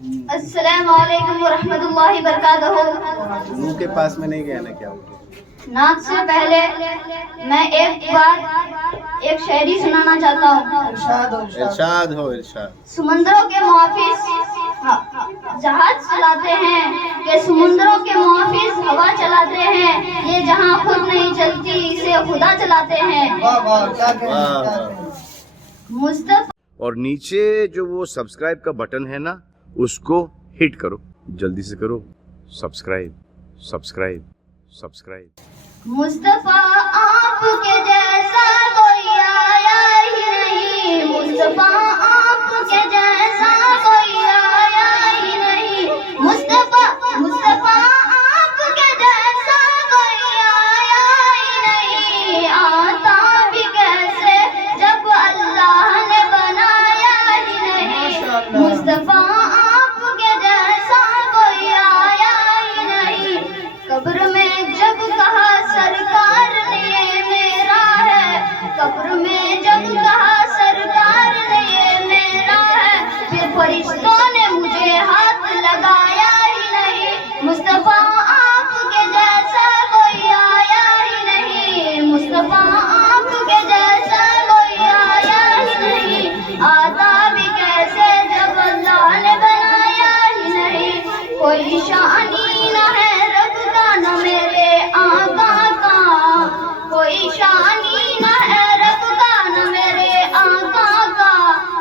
السلام علیکم ورحمۃ اللہ وبرکاتہ۔ منہ کے پاس میں نہیں گیا نا کیا ہوا؟ نعت سے پہلے میں ایک شاعری سنانا چاہتا ہوں۔ ارشاد ہو ارشاد۔ سمندروں کے محافظ جہاز چلاتے ہیں، کہ سمندروں کے محافظ ہوا چلاتے ہیں، یہ جہاں خود نہیں چلتی اسے خدا چلاتے ہیں۔ مصطفیٰ اور نیچے جو وہ سبسکرائب کا بٹن ہے نا، اس کو ہٹ کرو، جلدی سے کرو سبسکرائب سبسکرائب سبسکرائب۔ مصطفیٰ آپ کے جیسا کوئی آیا ہی نہیں، مصطفیٰ آپ کے جیسا کوئی آیا ہی نہیں، مصطفیٰ آپ کے جیسا کوئی آیا ہی نہیں، آتا بھی کیسے جب اللہ نے بنایا ہی نہیں، مصطفیٰ آپ کے جیسا کوئی آیا ہی نہیں۔ قبر میں جب کہا سرکار نے یہ میرا ہے، قبر میں جب کہا سرکار نے یہ میرا ہے، پھر فرشتوں نے مجھے ہاتھ لگایا ہی نہیں، مصطفیٰ آپ کے جیسا کوئی آیا ہی نہیں، مصطفیٰ آپ کے جیسا کوئی آیا ہی نہیں، آتا بھی کیسے جب اللہ نے بنایا ہی نہیں، کوئی شانی نہ ہے رب کا نہ میرے آقا کا، کوئی شانی نہ ہے رب کا نہ میرے آقا کا،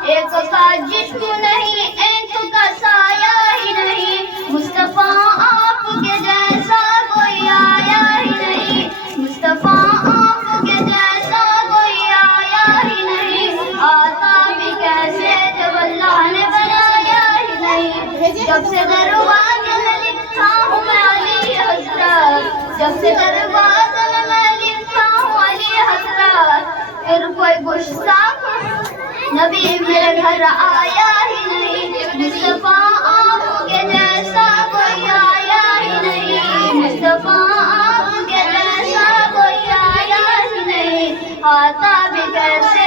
ایک کا جسم نہیں ایک کا سایہ ہی نہیں، مصطفیٰ آپ کے جیسا کوئی آیا ہی نہیں، مصطفیٰ آپ کے جیسا کوئی آیا ہی نہیں، آتا بھی کیسے جب اللہ نے بنایا ہی نہیں، جب سے دروازے میں لکھا ہوں میں علی حضرت، جب سے دروازے میں لکھا ہوں علی حضرت، پھر کوئی گستاخ نبی میرے گھر آیا ہی نہیں، مصطفیٰ آپ کے جیسا کوئی آیا ہی نہیں، مصطفیٰ آپ کے جیسا کوئی آیا ہی نہیں، آتا بھی کیسے